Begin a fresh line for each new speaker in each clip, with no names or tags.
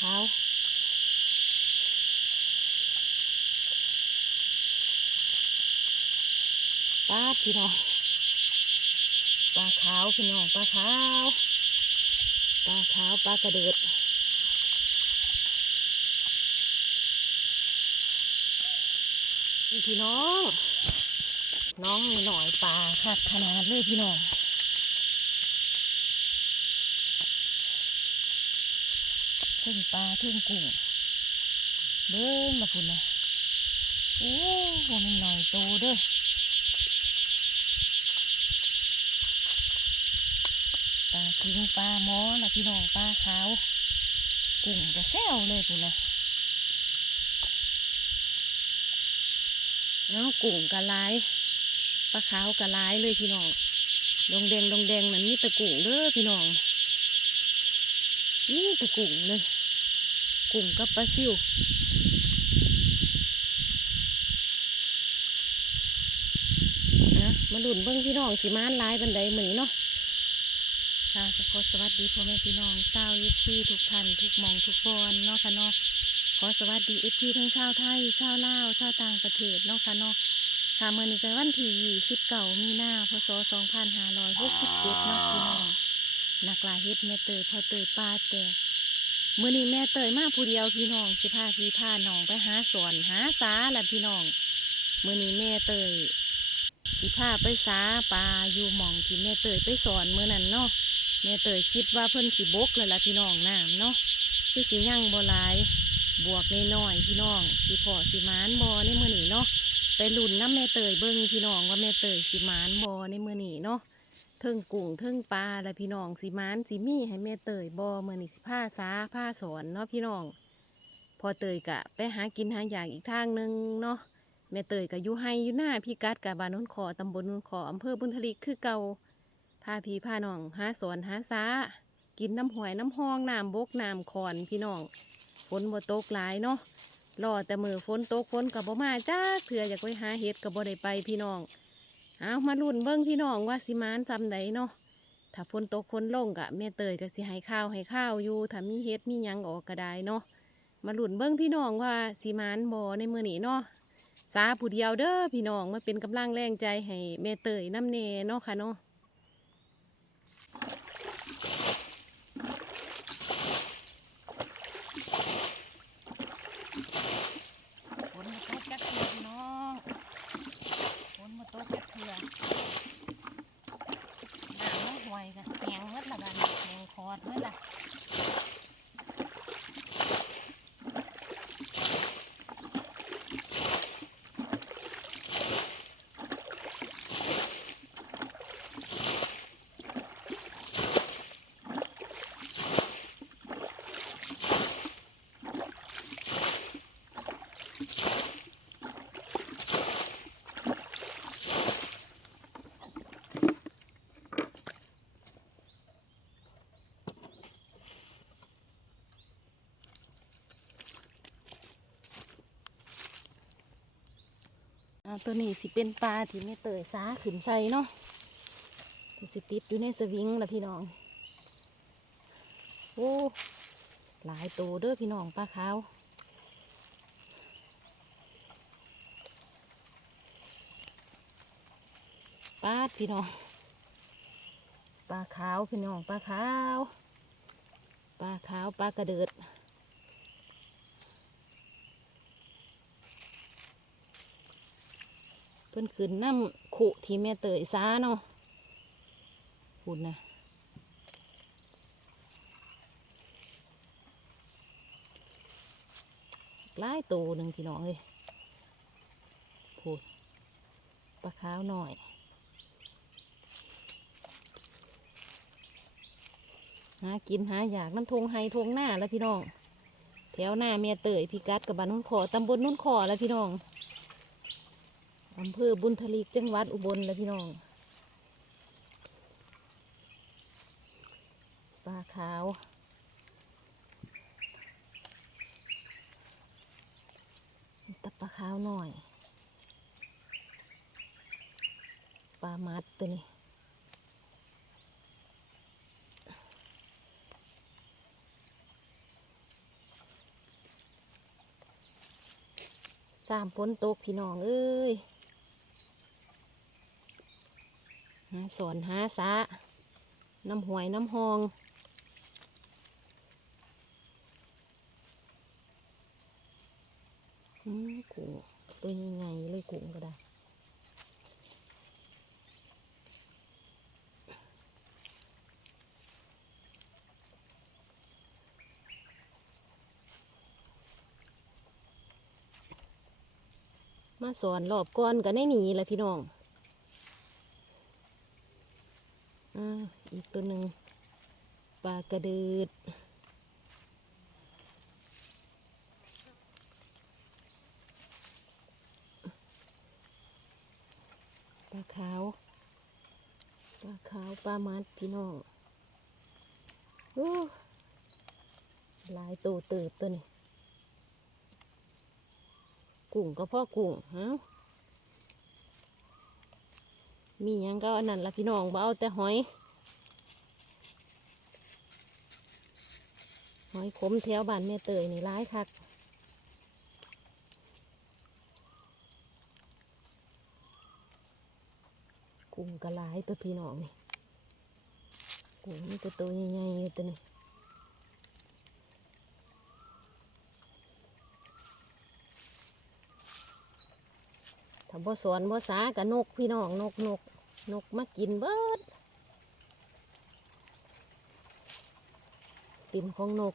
ขาวปลาพี่น้องปลาขาวพี่น้องปลาขาวปลาขาวปลากระเดิดมีพี่น้อง น้องมีหน่อยปลาหักขนาดเลยพี่น้อง ทึ่งปลาทึ่งกุ้งเบิ้งละคุณนะโอ้โหมันหน่อยโตเด้อปลาคิงปลาหมอละพี่น้องปลาขาว กุ้งจะแซวเลยคุณนะแล้วกุ้งกระลายปลาขาวกระลายเลยพี่น้องดงแดงดงแดงนั่นมีตะกุ่งเด้อพี่น้อง นี่ตะกุ่งเลยกุ่งกับปลาซิวนะมาดุนเบิ้งพี่น้องสิมานลายบันไดเหมือนเนาะค่ะจะขอสวัสดีพ่อแม่พี่น้องชาวเอฟซีทุกท่านทุกมองทุกบอนเนาะค่ะเนาะขอสวัสดีเอฟซีทั้งชาวไทยชาวลาวชาวต่างประเทศเนาะค่ะเนาะค่ะเมื่อนี้เป็นวันที่29มีนาพศ2567เนาะพี่น้อง นักลาเฮ็ดแม่เตยพอเตยป้าแต่เมื่อนี้แม่เตยมาผู้เดียวพี่น้องสิพาพี่พาน้องไปหาสอนหาสาละพี่น้องเมื่อนี้แม่เตยสิพาไปสาปลาอยู่หม่องที่แม่เตยไปสอนเมื่อนั้นเนาะแม่เตยคิดว่าเพิ่นสิบกเลยละพี่น้องน้ำเนาะคือสิยั่งบ่หลาย บวกในน้อยพี่น้องสิพอสิมานบ่ในเมื้อนี้เนาะไปลุ่นน้ำแม่เตยเบิ้งพี่น้องว่าแม่เตยสิมานบอในเมื่อนีเนาะ เทิงกุ้งเทิงปลาและพี่น้องสิมานสิมีให้แม่เตยบอมือนีสิผ้าสาผ้าสอนเนาะพี่น้อง พอเตยกะไปหากินหาอย่างอีกทางหนึงเนาะแม่เตยกะอยู่ให้อยู่หน้าพี่กัดกะบ้านนนขอตำบลนนขออำเภอบุญทลิกคือเก่าพาพี่พาน้องหาสอนหาสากินน้ำหวยน้ำห้องน้ำบกน้ำคอนพี่น้องฝนบ่ตกหลายเนาะรอแต่มือฝนตกฝนกับบ่มาจ้าเถื่ออยากไปหาเห็ดกับบ่ได้ไปพี่น้อง เอามาลุ่นเบิ้งพี่น้องว่าสิมานจำไดเนาะถ้าฝนตกฝนลงกะแม่เตยก็สิให้ข้าวให้ข้าวอยู่ถ้ามีเห็ดมียังออกก็ได้เนาะมาลุ่นเบิ้งพี่น้องว่าสิมานบ่ในมือนี้เนาะสาผู้เดียวเด้อพี่น้องมาเป็นกำลังแรงใจให้แม่เตยน้ำเนเนาะค่ะเนาะฝนตกจักเถื่อพี่น้อง ฝนมาตกจักเถื่อน้ำมันห่วยกันแหงเมื่อละกันแหงคอดเมื่อละ ตัวนี้สิเป็นปลาที่ไม่เตยสาขึ้นใส่เนาะสิติดอยู่ในสวิงละพี่น้อง โอ้ หลายตัวเด้อพี่น้องปลาขาวปลาพี่น้อง ปลาขาวพี่น้องปลาขาว ปลาขาวปลากระเดิด พิ่นขึ้นน้ำขุที่แม่เตยซาเนาะพูดนะหลายโตหนึ่งพี่น้องเลยพูดปลาขาวหน่อยหากินหาอยากน้ำทงไฮทงหน้าแล้วพี่น้อง แถวหน้าเมียเตยพี่กัดกับบ้านนุ่นขอตำบลนุ่นขอแล้วพี่น้อง อำเภอบุญทลีจังหวัดอุบลแล้พี่น้องปลาขาวตับปลาขาวหน่อยปลามัดตัวนี้สามฝนตกพี่น้องเอ้ย หาสอนหาสาน้ำหวยน้ำหองอืมกุ้งตัวใหญ่ๆเลยกุ้งก็ได้มาสอนรอบก่อนก็ได้หนีแหละพี่น้อง อ่า อีกตัวหนึ่งปลา กระดืดปลาขาวปลาขาวปลามัดพี่น้องโอ้หลายตัวเติบตัวนี้กุ้งก็พ่อกุ้งฮะมียังก็อันนั้นละพี่น้องเอาแต่หอย อยขมแถวบ้านแม่เตยนี่ร้ายคักกุ้งก็หลายตัวพี่น้องนี่กุ้งมีแต่ตัวใหญ่ๆตัวนี้ถ้าบ่สอนบ่สากับนกพี่น้องนกนกนกมากินเบิด กินของนก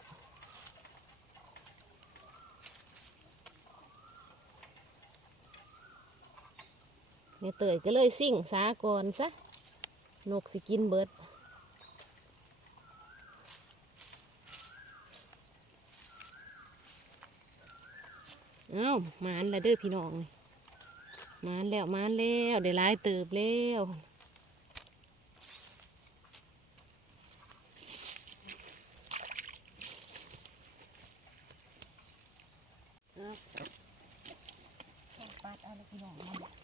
แม่เตยก็เลยซิ่งสาก่อนซะ นกสิกินเบิดเอ้ามานละเด้อพี่น้องมานแล้วมานแล้วได้หลายเติบแล้วปัดเอาเลยพี่น้องมัน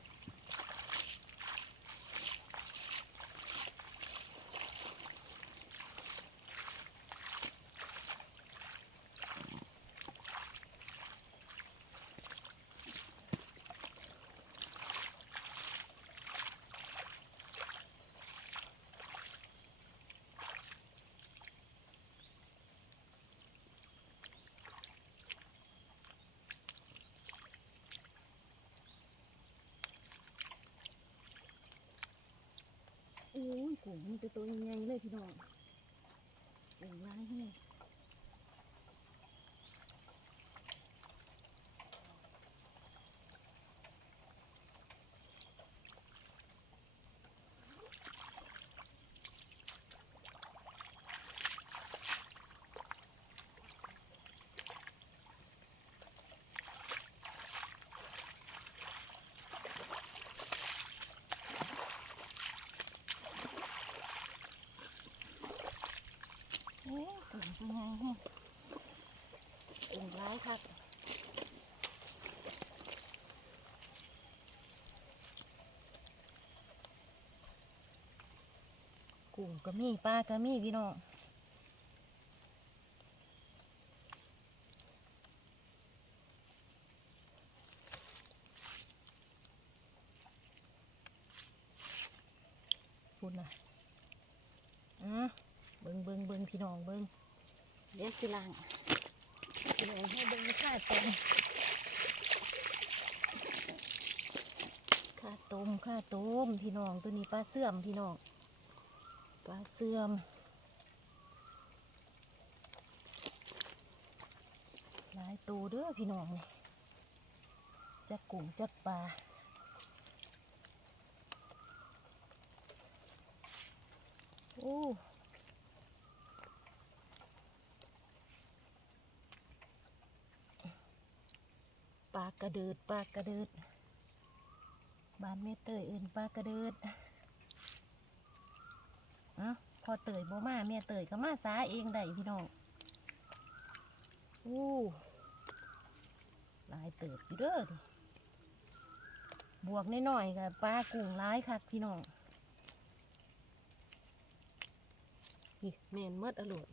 โมันเป็นตัวใหญ่ๆเลยพี่น้องร้ายแห้งโอ้ยกุ้งตัวใหญ่แห้งกุ้งร้ายคัก ก็มีปลาก็มีพี่น้องพูดนะอะเบิงเบิงเบิงพี่น้องเบิงเดี๋ยวสิลังเดี๋ยวให้เบิงข้าต้มข้าต้มข้าต้มพี่น้องตัวนี้ปลาเสื่อมพี่น้อง ปลาเสื่อมหลายตัวเด้อพี่น้องนี่จักกุ้งจักปลาโอ้ปลากระเดิดปลากระเดิดบ้านแม่เตยอื่นปลากระเดิด อะพอเตยบ่มาแม่เตยก็มาสาเองได้พี่น้องโอ้หลายเติบอยู่เด้อนี่บวกน้อยๆกับปลากุ้งร้ายคักพี่น้องนี่แม่นหมดอร่อย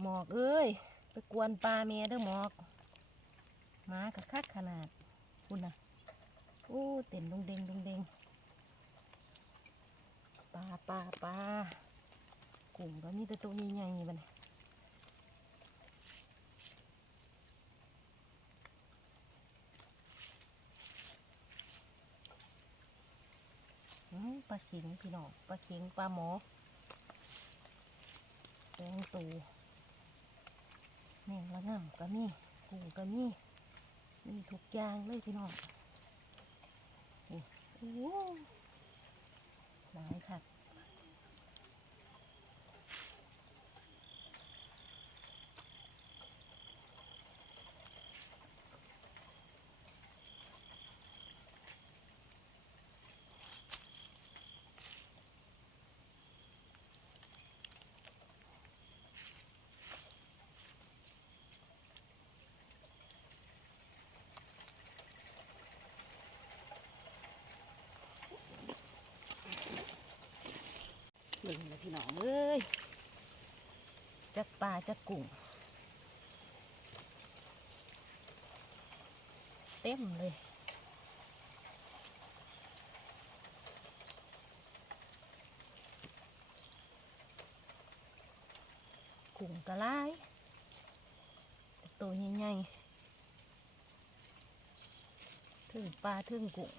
หมอกเอ้ย ไปกวนปลาเมียเด้อหมอก มากระคักขนาดคุณน่ะ โอ้เต้นดงเดงดงเดงปลาปลาปลากลุ่มก็มีแต่ตัวใหญ่ๆบันอืมปลาขิงพี่น้องปลาขิงปลาหมอแตงตูแมงละง่ำก็มีกุ้งก็มีมีทุกอย่างเลยพี่น้อง หลายค่ะ น้องเอ้ยจักปลาจักกุ้งเต็มเลยกุ้งกระไลายตัวใหญ่ๆถึงปลาถึงกุ้ง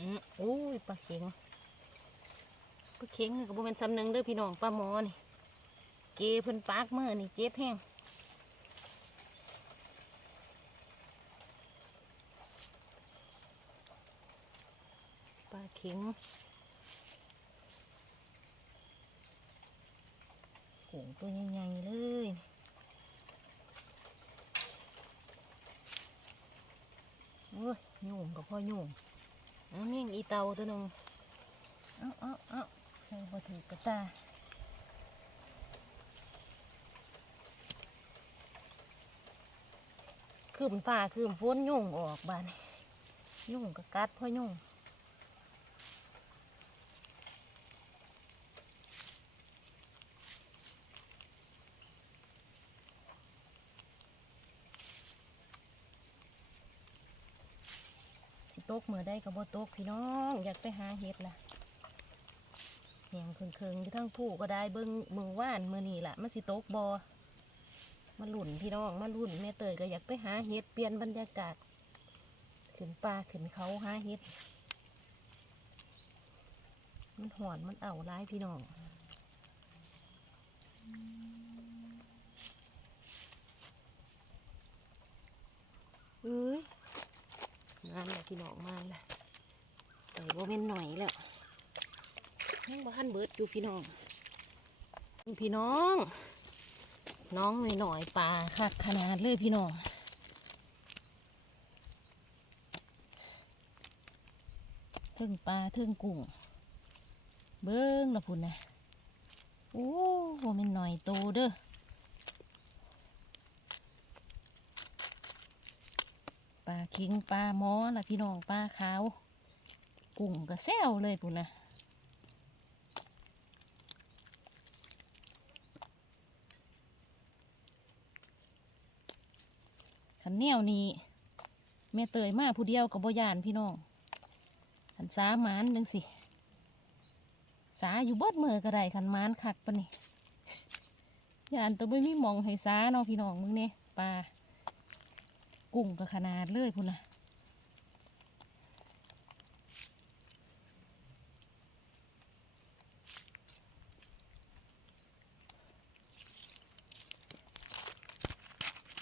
อืมอุ้ยปลาเข็งปลาเข็งนี่ก็บ่เป็นสำนึงเด้อพี่น้องปลาหมอนี่ เกเพิ่นปากมือนี่เจ็บแห้งปลาเข็งโหตัวใหญ่ๆเลยโอ้ยโยงกับพ่อโยงเอาเมี่ยงอีเตาตัวหนึ่งเอาเอาเอา ใส่บะถือกระตาคืมป่าคืมฝนยุ่งออกบ้านยุ่งกะกัดพ่อยุ่งสิตกเมื่อได้กับบ่ตกพี่น้อง อยากไปหาเห็ดล่ะ แหงเคิงๆอยู่ทั้งผู้ก็ได้เบิ้งมือว่านมือนี่ละมันสิโต๊กบอมาหลุ่นพี่น้องมาหลุ่นแม่เตยก็อยากไปหาเห็ดเปลี่ยนบรรยากาศขึ้นป่าขึ้นเขาหาเห็ด มันหอนมันเอาร้ายพี่น้องเอ้ยงานแล้วพี่น้องมาแล้วแต่ว่าเป็นหน่อยแล้ว ยังบ้านเบิดอยู่พี่น้อง พี่น้อง น้องหน่อยหน่อยๆปลาคักขนาดเลยพี่น้องเทึ่งปลาเทึ่งกุ้ง เบิ้งละพุ่นนะโอ้โหเป็นหน่อยโตเด้อปลาคิงปลาหมอละพี่น้องปลาขาว กุ้งกระแซวเลยปุ่นนะ ขันแนวนี้แม่เตยมาผู้เดียวกับบ่ยานพี่น้องขันสาหมานจังสิ สาอยู่เบิดมือก็ได้ขันหมานคักปะนี่ยานตัวไม่มีมองให้สาเนาะพี่น้องมึงเนี่ยปลากุ้งกับขนาดเลยพุ่นนะ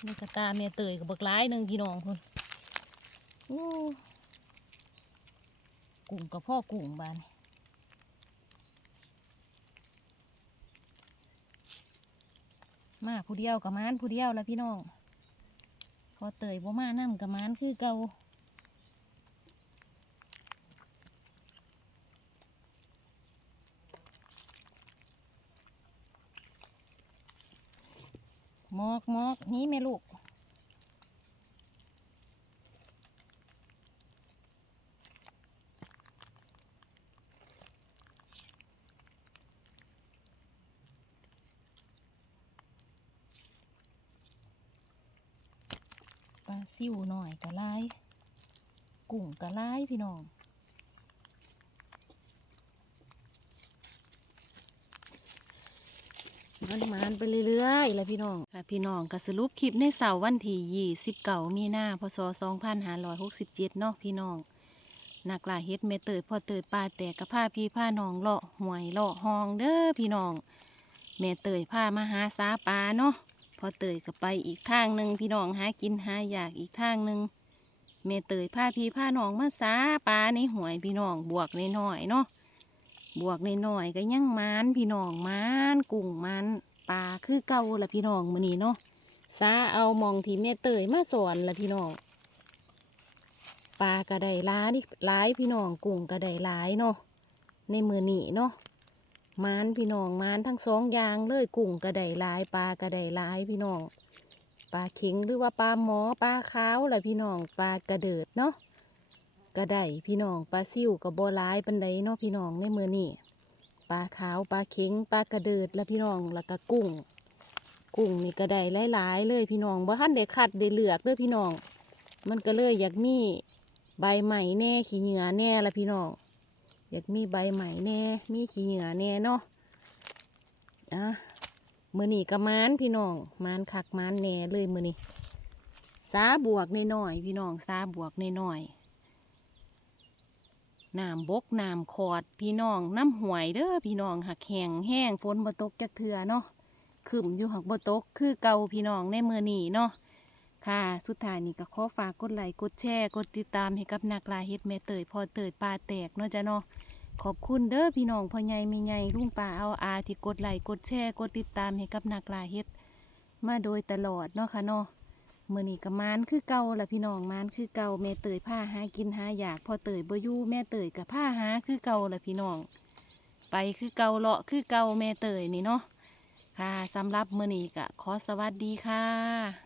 นี่กระตาเมียเตยกับบักร้ายหนึ่งพี่น้องคนโอ้กุ้งกับพ่อกุ้งบานมาผู้เดียวกับมานผู้เดียวแล้วพี่น้องพอเตยบ่มานั่กับมานคือเก่า มอกหมอกนี่แม่ลูก ปลาซิวหน่อยกระลายกุ้งกระลายพี่น้อง มันมานไปเรื่อยๆแหละพี่น้องค่ะพี่น้องก็สรุปคลิปในเสาร์วันที่ยี่สิบเก้ามีนาพศสองพันห้าร้อยหกสิบเจ็ดเนาะพี่น้องนักล่าเฮ็ดแม่เติดพอเติดปลาแตกกับผ้าพี่ผ้าน้องเลาะหวยเลาะหองเด้อพี่น้องแม่เตยพามาหาสาปลาเนาะพอเตยก็ไปอีกทางหนึ่งพี่น้องหากินหาอยากอีกทางหนึ่งแม่เตยพาพี่พาน้องมาสาปลาในหวยพี่น้องบวกในน้อยเนาะ บวกในหน่อยๆก็ยังมานพี่น้องมานกุ้งมานปลาคือเก่าละพี่น้องมื้อนี้เนาะซาเอามองที่แม่เตยมาสอนละพี่น้องปลากระไดล้านี่ลายพี่น้องกุ้งกระไดหลายเนาะในมือนี้เนาะมานพี่น้องมานทั้งสองอย่างเลยกุ้งกระไดหลายปลากระไดหลายพี่น้องปลาเข็งหรือว่าปลาหมอปลาขาวละพี่น้องปลากระเดิดเนาะ กระไดพี่น้องปลาซิ่วกับบัร้ายปันไดเนาะพี่น้องในมือนี่ปลาขาวปลาเข็งปลากระเดิดแล้วพี่น้องแล้วก็กุ้ง กุ้งนี่กระไดหลายๆเลยพี่น้องบ่ทันได้คัดได้เลือกเด้อพี่น้อง มันก็เลยอยากมีใบใหม่แน่ขี้เหงื่อแน่ละพี่น้องอยากมีใบใหม่แน่ มีขี้เหงื่อแน่เนาะอะมือนี่ก็มานพี่น้องมานคักมานแน่เลยมือนี่ซาบวกในน้อยๆพี่น้องซาบวกในน้อยๆ น้ำบกน้ำขอด พี่น้องน้ำหวยเด้อพี่น้องหักแห้งแห้งฝนบ่ตกจักเทือเนาะขึ้มอยู่หักบ่ตกคือเก่าพี่น้องในมือนี้เนาะค่ะ สุดท้ายนี่ก็ขอฝากกดไลค์กดแชร์กดติดตามให้กับนักลาเฮ็ดแม่เตยพอเตยปลาแตกเนาะจ้ะเนาะขอบคุณเด้อพี่น้องพ่อใหญ่แม่ใหญ่ลุงป้าเอาอาที่กดไลค์กดแชร์กดติดตามให้กับนักลาเฮ็ดมาโดยตลอดเนาะค่ะเนาะ มื่อนี้ก็มานคือเก่าละพี่น้องมานคือเก่าแม่เตยผ้าหากินหาอยากพอเตยบ่อยู่แม่เตยกับผ้าหาคือเก่าละพี่น้อง ไปคือเก่าเลาะคือเก่าแม่เตยนี่เนาะค่ะสำหรับมื่อนี้ก็ขอสวัสดีค่ะ